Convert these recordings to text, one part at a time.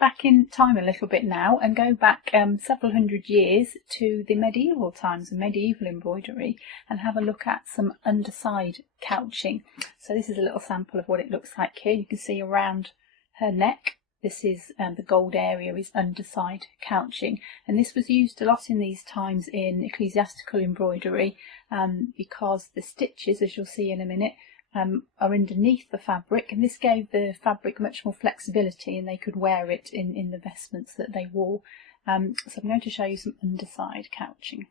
back in time a little bit now and go back several hundred years to the medieval times and medieval embroidery and have a look at some underside couching. So this is a little sample of what it looks like here. You can see around her neck, this is the gold area is underside couching, and this was used a lot in these times in ecclesiastical embroidery because the stitches, as you'll see in a minute, are underneath the fabric, and this gave the fabric much more flexibility and they could wear it in the vestments that they wore. So I'm going to show you some underside couching.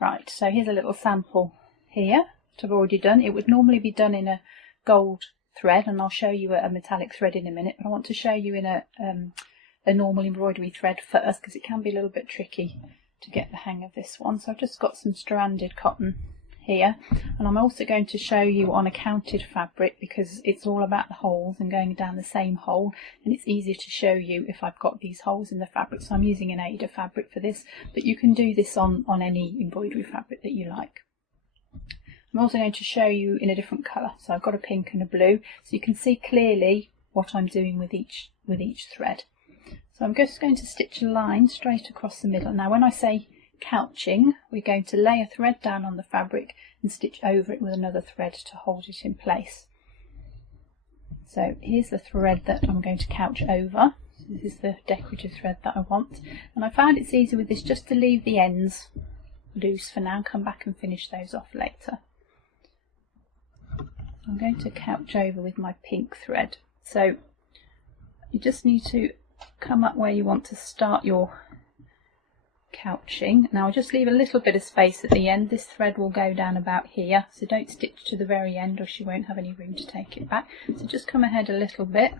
Right, so here's a little sample here that I've already done. It would normally be done in a gold thread, and I'll show you a metallic thread in a minute, but I want to show you in a normal embroidery thread first because it can be a little bit tricky to get the hang of this one. So I've just got some stranded cotton here, and I'm also going to show you on a counted fabric because it's all about the holes and going down the same hole, and it's easier to show you if I've got these holes in the fabric. So I'm using an Ada fabric for this, but you can do this on any embroidery fabric that you like. I'm also going to show you in a different colour, so I've got a pink and a blue, so you can see clearly what I'm doing with each thread. So I'm just going to stitch a line straight across the middle. Now when I say couching, we're going to lay a thread down on the fabric and stitch over it with another thread to hold it in place. So here's the thread that I'm going to couch over. So this is the decorative thread that I want, and I found it's easier with this just to leave the ends loose for now, come back and finish those off later. I'm going to couch over with my pink thread. So you just need to come up where you want to start your couching. Now I'll just leave a little bit of space at the end. This thread will go down about here, so don't stitch to the very end or she won't have any room to take it back. So just come ahead a little bit,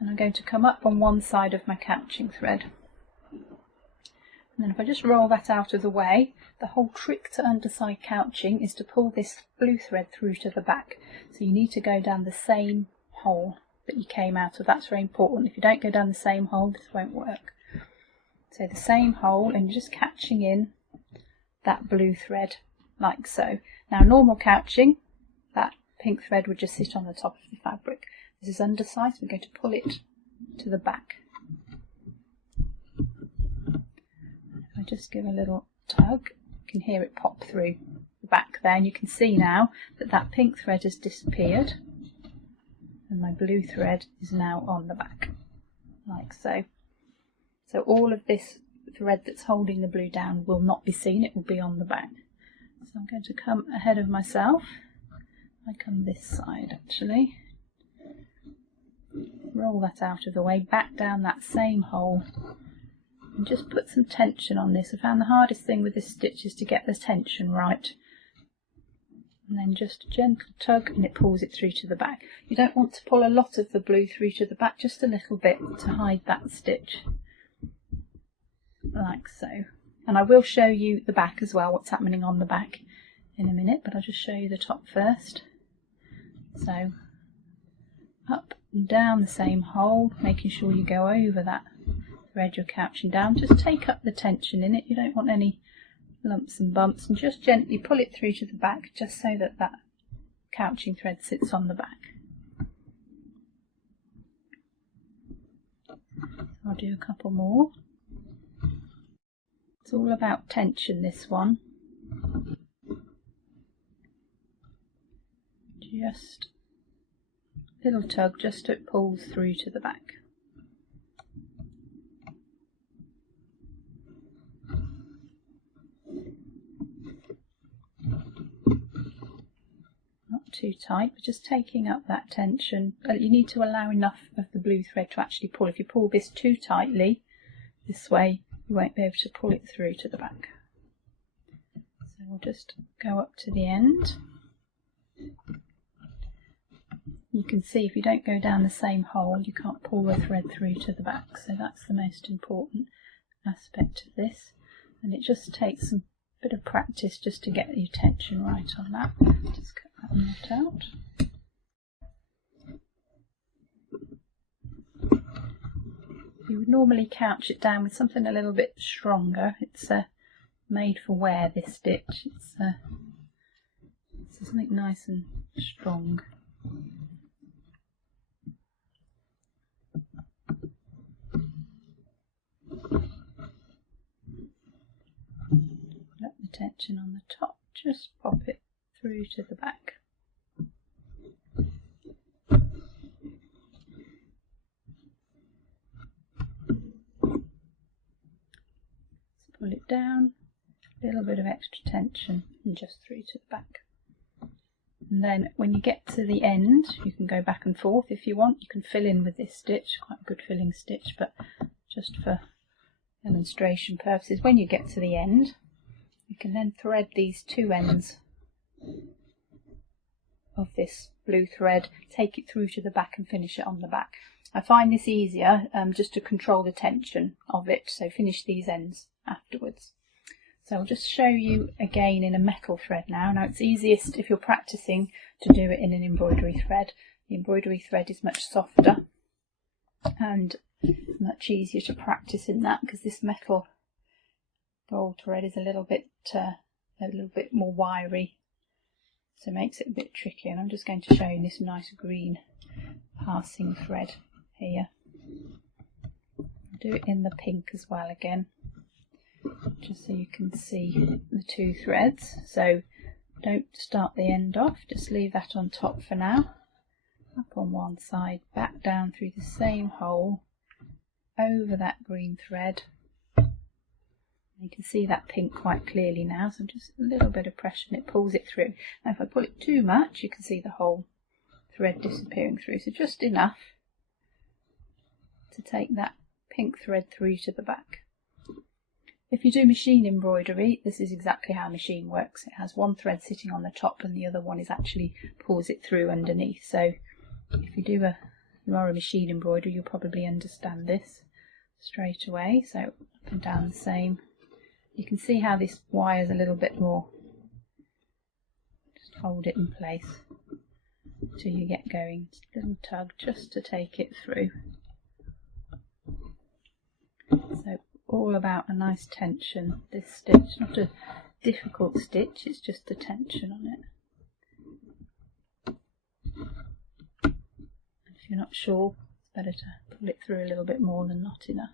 and I'm going to come up on one side of my couching thread. And then if I just roll that out of the way, the whole trick to underside couching is to pull this blue thread through to the back. So you need to go down the same hole that you came out of. That's very important. If you don't go down the same hole, this won't work. So the same hole, and you're just catching in that blue thread like so. Now normal couching, that pink thread would just sit on the top of the fabric. This is underside, so we're going to pull it to the back. If I just give a little tug, you can hear it pop through the back there, and you can see now that that pink thread has disappeared and my blue thread is now on the back, like so. So all of this thread that's holding the blue down will not be seen, it will be on the back. So I'm going to come ahead of myself. I come this side actually. Roll that out of the way, back down that same hole, and just put some tension on this. I found the hardest thing with this stitch is to get the tension right. And then just a gentle tug and it pulls it through to the back. You don't want to pull a lot of the blue through to the back, just a little bit to hide that stitch. Like so. And I will show you the back as well, what's happening on the back in a minute, but I'll just show you the top first. So up and down the same hole, making sure you go over that thread you're couching down. Just take up the tension in it, you don't want any lumps and bumps, and just gently pull it through to the back just so that that couching thread sits on the back. I'll do a couple more. It's all about tension, this one. Just a little tug just so it pulls through to the back. Not too tight, but just taking up that tension. But you need to allow enough of the blue thread to actually pull. If you pull this too tightly this way, you won't be able to pull it through to the back. So we'll just go up to the end. You can see if you don't go down the same hole, you can't pull the thread through to the back. So that's the most important aspect of this. And it just takes some bit of practice just to get your tension right on that. Just cut that knot out. You would normally couch it down with something a little bit stronger. It's made for wear, this stitch. It's something nice and strong. tension on the top, just pop it through to the back. Pull it down, a little bit of extra tension and just through to the back. And then when you get to the end, you can go back and forth if you want. You can fill in with this stitch, quite a good filling stitch, but just for demonstration purposes, when you get to the end, you can then thread these two ends of this blue thread, take it through to the back and finish it on the back. I find this easier just to control the tension of it, so finish these ends afterwards. So I'll just show you again in a metal thread now. Now it's easiest if you're practicing to do it in an embroidery thread. The embroidery thread is much softer and much easier to practice in that, because this metal gold thread is a little bit more wiry, so it makes it a bit tricky. And I'm just going to show you this nice green passing thread here. I'll do it in the pink as well again, just so you can see the two threads. So don't start the end off, just leave that on top for now. Up on one side, back down through the same hole, over that green thread. You can see that pink quite clearly now, so just a little bit of pressure and it pulls it through. Now if I pull it too much, you can see the whole thread disappearing through, so just enough to take that pink thread through to the back. If you do machine embroidery, this is exactly how machine works. It has one thread sitting on the top and the other one is actually pulls it through underneath. So if you are a machine embroiderer, you'll probably understand this straight away. So up and down the same. You can see how this wire is a little bit more. Just hold it in place till you get going. Just a little tug just to take it through. So all about a nice tension, this stitch, not a difficult stitch, it's just the tension on it. If you're not sure, it's better to pull it through a little bit more than not enough.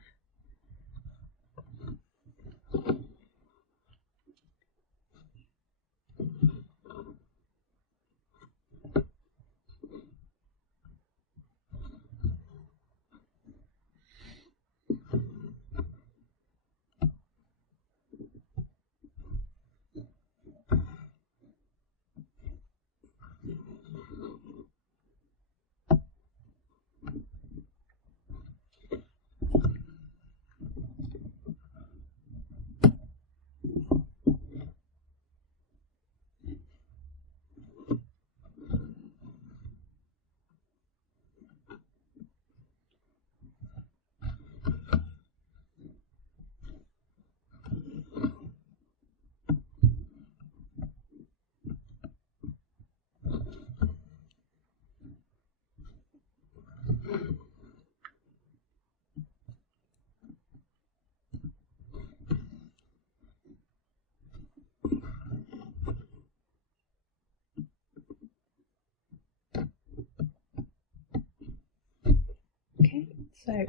So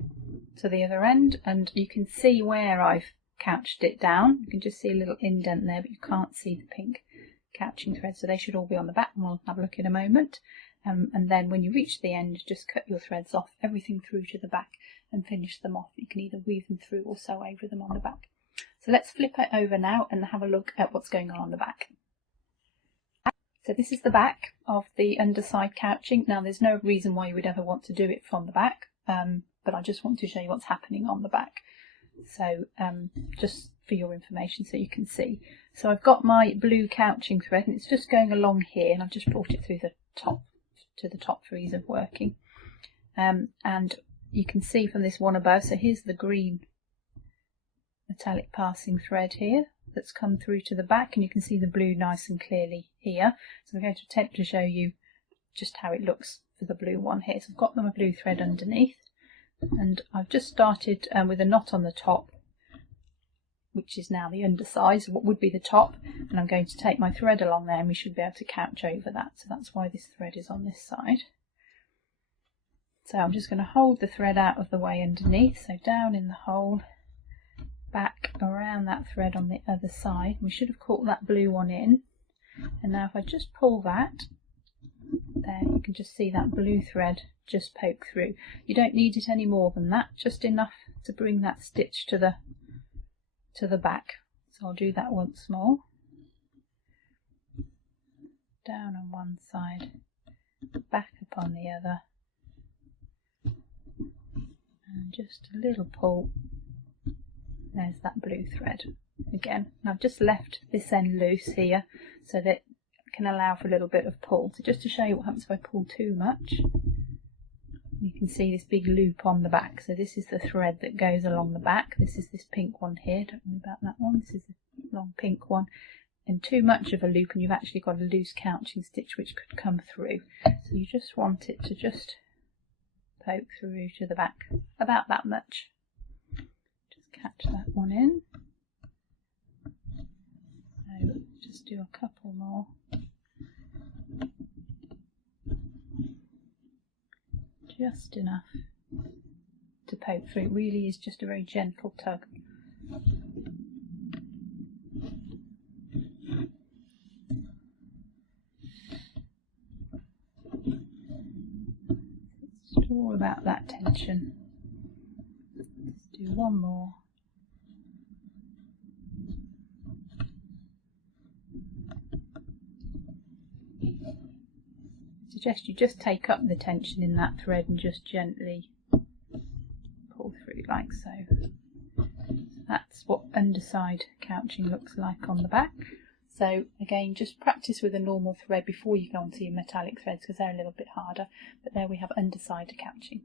to the other end, and you can see where I've couched it down. You can just see a little indent there, but you can't see the pink couching thread, so they should all be on the back, and we'll have a look in a moment. And then when you reach the end, just cut your threads off, everything through to the back, and finish them off. You can either weave them through or sew over them on the back. So let's flip it over now and have a look at what's going on the back. So this is the back of the underside couching. Now there's no reason why you would ever want to do it from the back, but I just want to show you what's happening on the back. So just for your information so you can see. So I've got my blue couching thread and it's just going along here, and I've just brought it through the top to the top for ease of working. And you can see from this one above, so here's the green metallic passing thread here that's come through to the back, and you can see the blue nice and clearly here. So I'm going to attempt to show you just how it looks for the blue one here. So I've got my blue thread underneath, and I've just started with a knot on the top, which is now the underside, so what would be the top, and I'm going to take my thread along there and we should be able to couch over that. So that's why this thread is on this side. So I'm just going to hold the thread out of the way underneath, so down in the hole, back around that thread on the other side. We should have caught that blue one in, and now if I just pull that, there you can just see that blue thread just poke through. You don't need it any more than that, just enough to bring that stitch to the back. So I'll do that once more. Down on one side, back upon the other, and just a little pull. There's that blue thread again. And I've just left this end loose here so that it can allow for a little bit of pull. So just to show you what happens if I pull too much, you can see this big loop on the back. So this is the thread that goes along the back. This is this pink one here. Don't worry about that one. This is the long pink one. And too much of a loop and you've actually got a loose couching stitch which could come through. So you just want it to just poke through to the back, about that much. Just catch that one in. So just do a couple more. Just enough to poke through. It really is just a very gentle tug. It's all about that tension. Let's do one more. I suggest you just take up the tension in that thread and just gently pull through like so. That's what underside couching looks like on the back. So again, just practice with a normal thread before you go on to your metallic threads because they're a little bit harder. But there we have underside couching.